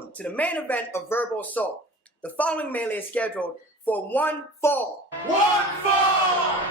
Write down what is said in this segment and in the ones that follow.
Welcome to the main event of Verbal Assault. The following melee is scheduled for one fall. One fall!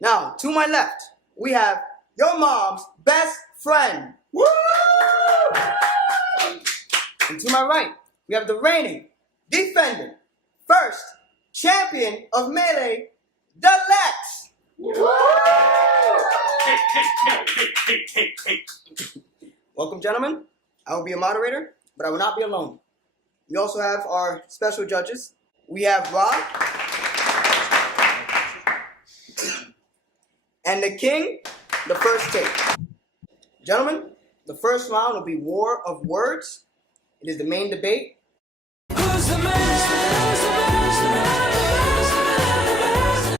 Now, to my left, we have your mom's best friend. Woo! And to my right, we have the reigning, defending, first champion of Melee, the Lex. Welcome, gentlemen. I will be a moderator, but I will not be alone. We also have our special judges. We have Rob and the king, the first take. Gentlemen, the first round will be War of Words. It is the main debate.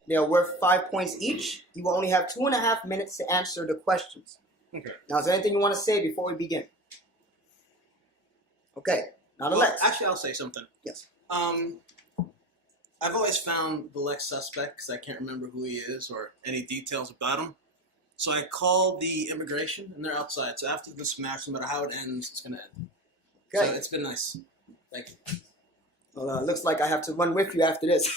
They are worth 5 points each. You will only have 2.5 minutes to answer the questions. Okay. Now, is there anything you want to say before we begin? Okay. Now the Lex. Actually, I'll say something. Yes. I've always found the Lex suspect because I can't remember who he is or any details about him. So I called the immigration, and they're outside. So after this match, no matter how it ends, it's going to end. Okay. So it's been nice. Thank you. Well, looks like I have to run with you after this.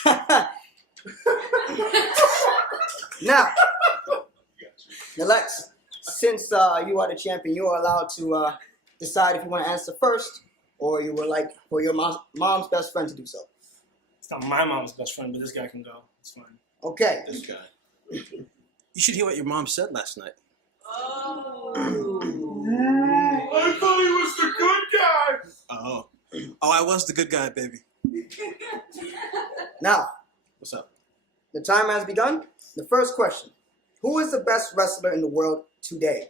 Now, the Lex, since you are the champion, you are allowed to decide if you want to answer first, or you would like for your mom's best friend to do so. It's not my mom's best friend, but this guy can go. It's fine. Okay. This guy. You should hear what your mom said last night. Oh. I thought he was the good guy. Oh. Oh, I was the good guy, baby. Now, What's up? the time has begun. The first question. Who is the best wrestler in the world today?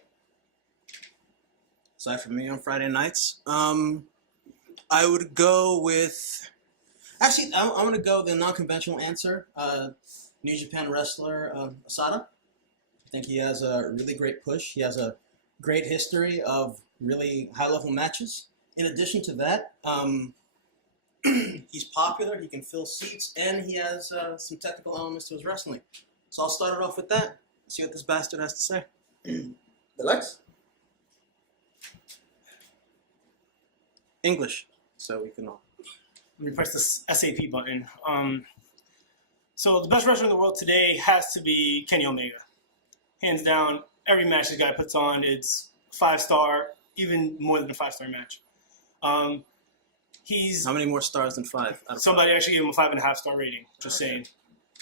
Aside from me on Friday nights, I would go with... Actually, I'm going to go the non-conventional answer. New Japan wrestler Asada. I think he has a really great push. He has a great history of really high-level matches. In addition to that, he's popular, he can fill seats, and he has some technical elements to his wrestling. So I'll start it off with that. See what this bastard has to say. Deluxe? English, so we can all. Let me press this SAP button. So the best wrestler in the world today has to be Kenny Omega. Hands down, every match this guy puts on, it's 5-star, even more than a 5-star match. He's How many more stars than 5? Out of somebody actually gave him a 5.5-star rating. Just saying,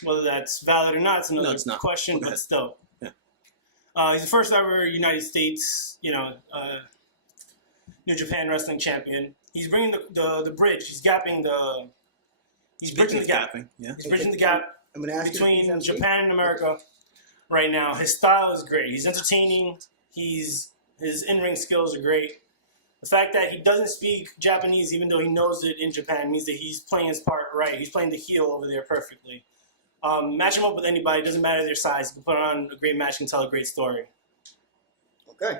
whether that's valid or not, it's another it's not. question, Okay. but still. Yeah. He's the first ever United States, New Japan Wrestling Champion. He's bringing the bridge. He's gapping the. He's bridging the gap. Yeah. He's bridging the gap I'm going to ask between you, Japan and America right now. His style is great. He's entertaining. His in-ring skills are great. The fact that he doesn't speak Japanese, even though he knows it in Japan, means that he's playing his part right. He's playing the heel over there perfectly. Match him up with anybody. It doesn't matter their size. You can put on a great match and tell a great story. Okay.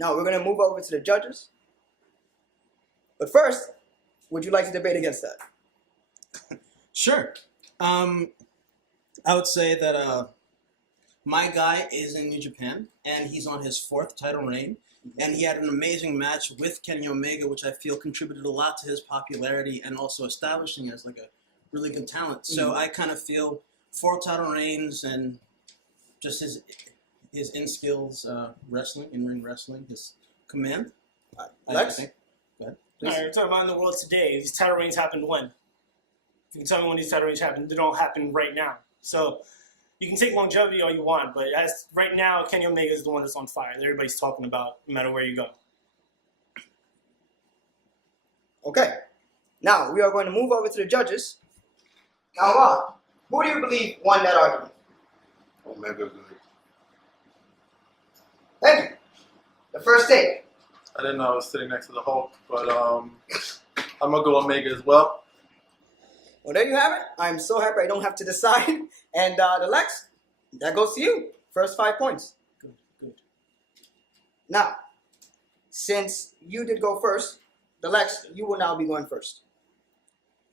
Now we're going to move over to the judges. But first, would you like to debate against that? Sure. I would say that my guy is in New Japan, and he's on his 4th title reign. And he had an amazing match with Kenny Omega, which I feel contributed a lot to his popularity and also establishing as like a really good talent. So I kind of feel 4 title reigns and just his in skills, wrestling, in-ring wrestling, his command. I think. Go ahead. All right, we're talking about in the world today. These title reigns happened when? If you can tell me when these title reigns happened, they don't happen right now. So you can take longevity all you want, but as right now, Kenny Omega is the one that's on fire that everybody's talking about, no matter where you go. Okay. Now we are going to move over to the judges. Now, Ron, who do you believe won that argument? Omega. Thank you. The first take. I didn't know I was sitting next to the Hulk, but I'm gonna go Omega as well. Well, there you have it. I'm so happy I don't have to decide. And the Lex, that goes to you. First 5 points. Good. Now, since you did go first, the Lex, you will now be going first.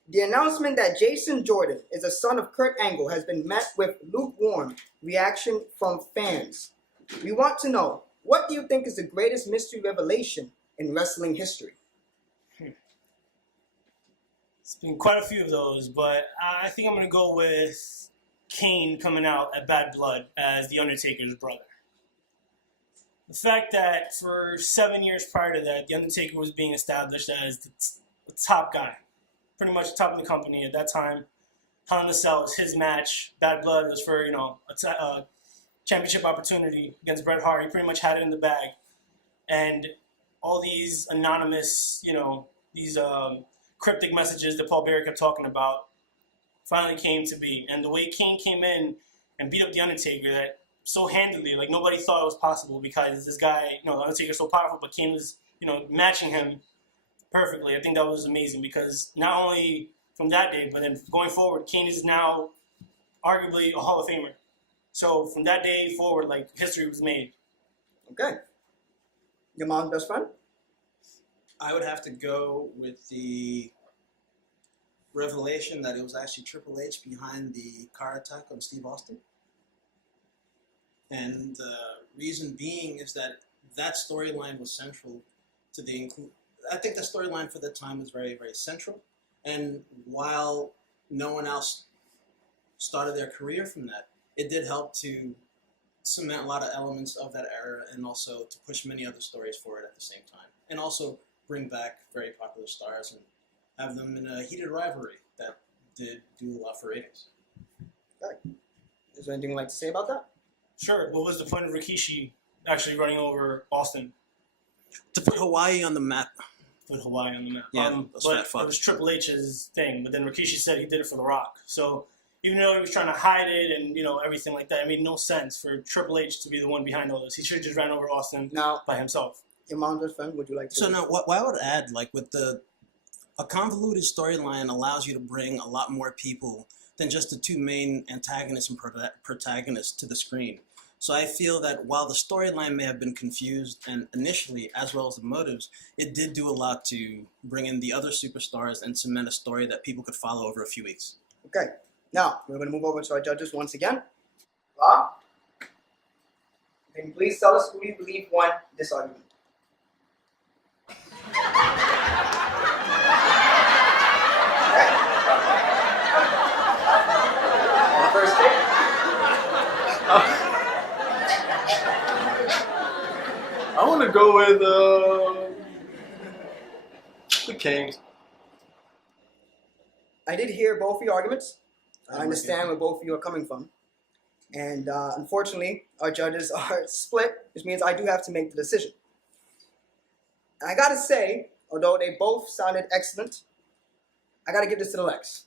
The announcement that Jason Jordan is a son of Kurt Angle has been met with lukewarm reaction from fans. We want to know, what do you think is the greatest mystery revelation in wrestling history? It's been quite a few of those, but I think I'm going to go with Kane coming out at Bad Blood as The Undertaker's brother. The fact that for 7 years prior to that, The Undertaker was being established as the top guy, pretty much top of the company at that time. Hell in a Cell was his match. Bad Blood was for, a championship opportunity against Bret Hart. He pretty much had it in the bag. And all these anonymous, these cryptic messages that Paul Bearer kept talking about finally came to be. And the way Kane came in and beat up The Undertaker that so handily, like nobody thought it was possible because this guy, The Undertaker's so powerful, but Kane was, matching him perfectly. I think that was amazing because not only from that day, but then going forward, Kane is now arguably a Hall of Famer. So from that day forward, history was made. Okay. Your mom's best friend? I would have to go with the revelation that it was actually Triple H behind the car attack on Steve Austin. And the reason being is that storyline was central to I think the storyline for the time was very, very central. And while no one else started their career from that, it did help to cement a lot of elements of that era and also to push many other stories forward at the same time. And also bring back very popular stars and have them in a heated rivalry that did do a lot for ratings. Okay. Is there anything you'd like to say about that? Sure. What was the point of Rikishi actually running over Austin? To put Hawaii on the map. Put Hawaii on the map. Yeah, that's but fat fuck. it was Triple H's thing. But then Rikishi said he did it for The Rock. So even though he was trying to hide it and everything like that, it made no sense for Triple H to be the one behind all this. He should have just ran over Austin by himself. Your mom's best friend, would you like to? So now, what I would add, with a convoluted storyline allows you to bring a lot more people than just the two main antagonists and protagonists to the screen. So I feel that while the storyline may have been confused and initially, as well as the motives, it did do a lot to bring in the other superstars and cement a story that people could follow over a few weeks. Okay. Now, we're going to move over to our judges once again. Ah? Then please tell us who you believe won this argument. First take. I want to go with the Kings. I did hear both of your arguments. I understand where both of you are coming from. And unfortunately, our judges are split, which means I do have to make the decision. And I gotta say, although they both sounded excellent, I gotta give this to the Lex.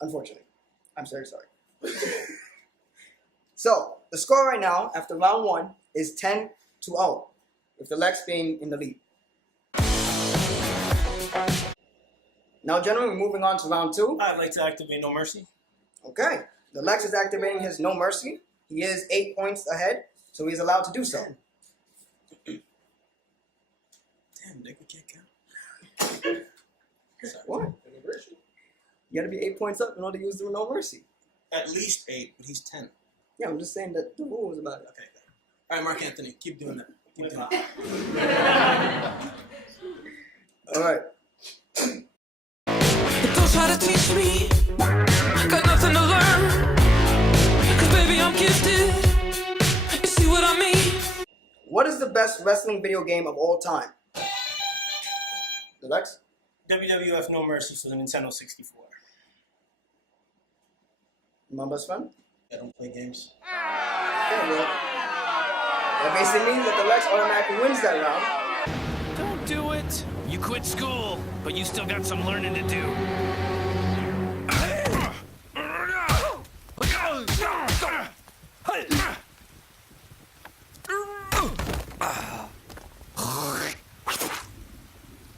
Unfortunately. I'm very sorry. So, the score right now, after round 1, is 10-0, with the Lex being in the lead. Now, gentlemen, we're moving on to round 2. I'd like to activate No Mercy. Okay. The Lex is activating his No Mercy. He is 8 points ahead, so he's allowed to do so. Damn, nigga, can't count. What? You gotta be 8 points up in order to use the No Mercy. At least 8, but he's 10. Yeah, I'm just saying that the rules about it. Okay. All right, Mark Anthony, keep doing that. Keep doing that. All right. Don't try to teach me, got nothing to learn. Cause baby, I'm gifted. You see what I mean? What is the best wrestling video game of all time? The Lex? WWF No Mercy for the Nintendo 64. My best friend? I don't play games. Yeah, bro. That basically means that the Lex automatically wins that round. Don't do it. You quit school, but you still got some learning to do.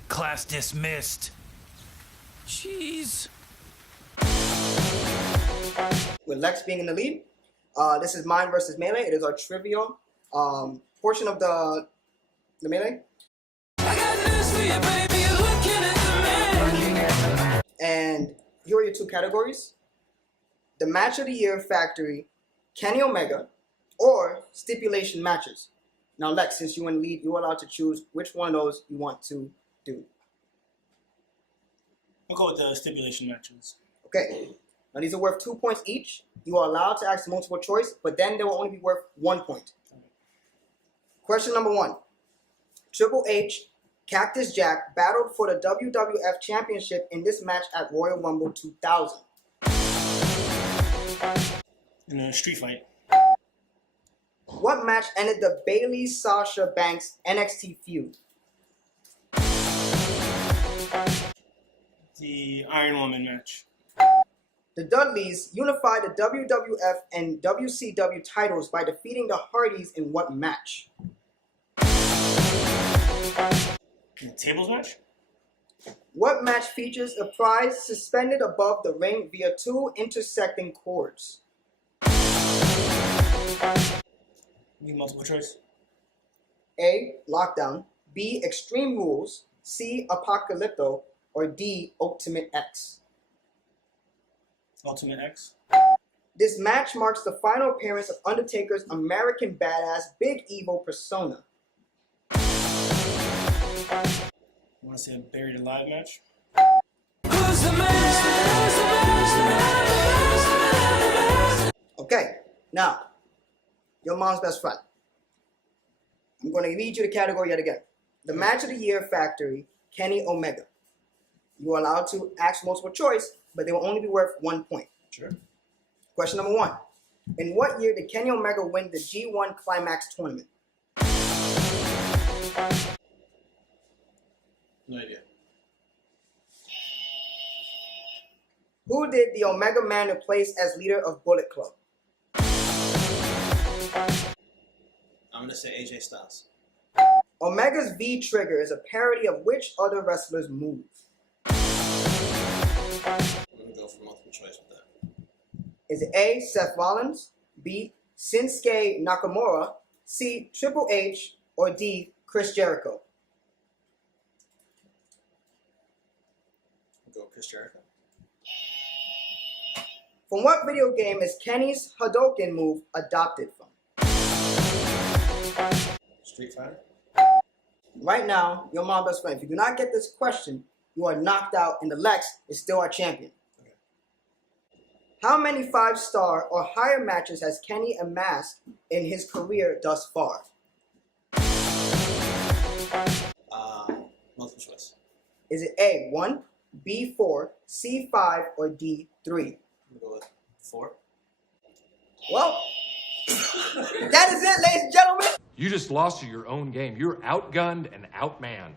Class dismissed. Jeez. With Lex being in the lead, this is mine versus melee. It is our trivial portion of the melee. I got news for you, baby. You're looking at the man. And here are your 2 categories. The Match of the Year Factory, Kenny Omega, or stipulation matches. Now, Lex, since you're in lead, you're allowed to choose which one of those you want to do. I'll go with the stipulation matches. Okay. Now, these are worth 2 points each. You are allowed to ask multiple choice, but then they will only be worth 1 point. Question number 1. Triple H, Cactus Jack battled for the WWF Championship in this match at Royal Rumble 2000. In a street fight. What match ended the Bayley-Sasha Banks NXT feud? The Iron Woman match. The Dudleys unified the WWF and WCW titles by defeating the Hardys in what match? In the tables match? What match features a prize suspended above the ring via 2 intersecting cords? Need multiple choice. A. Lockdown. B. Extreme Rules. C. Apocalypto. Or D. Ultimate X. Ultimate X. This match marks the final appearance of Undertaker's American Badass Big Evil persona. You want to say a buried alive match? Who's the man? Okay, now, your mom's best friend. I'm going to read you the category yet again. The Match of the Year Factory, Kenny Omega. You are allowed to ask multiple choice, but they will only be worth 1 point. Sure. Question number 1. In what year did Kenny Omega win the G1 Climax tournament? No idea. Who did the Omega Man replace as leader of Bullet Club? I'm going to say AJ Styles. Omega's V-Trigger is a parody of which other wrestler's move? I'm going to go for multiple choice with that. Is it A. Seth Rollins, B. Shinsuke Nakamura, C. Triple H, or D. Chris Jericho? I'll go with Chris Jericho. From what video game is Kenny's Hadouken move adopted from? Street Fighter. Right now, your mom best friend. If you do not get this question, you are knocked out, and the Lex is still our champion. Okay. How many 5-star or higher matches has Kenny amassed in his career thus far? Multiple choice. Is it A, 1, B, 4, C, 5, or D, 3? I'm gonna go with 4. Well, that is it, ladies and gentlemen. You just lost to your own game. You're outgunned and outmanned.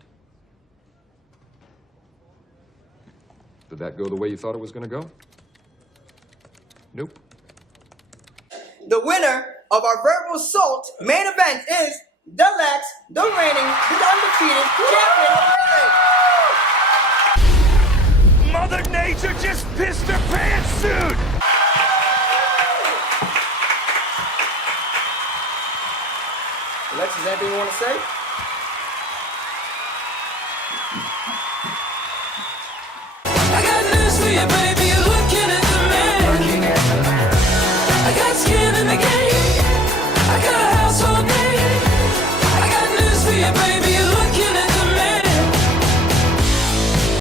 Did that go the way you thought it was going to go? Nope. The winner of our verbal assault main event is the Lex, the reigning, the undefeated champion of the Mother Nature just pissed her pantsuit! Lex, is there anything you want to say? I got news for you, baby.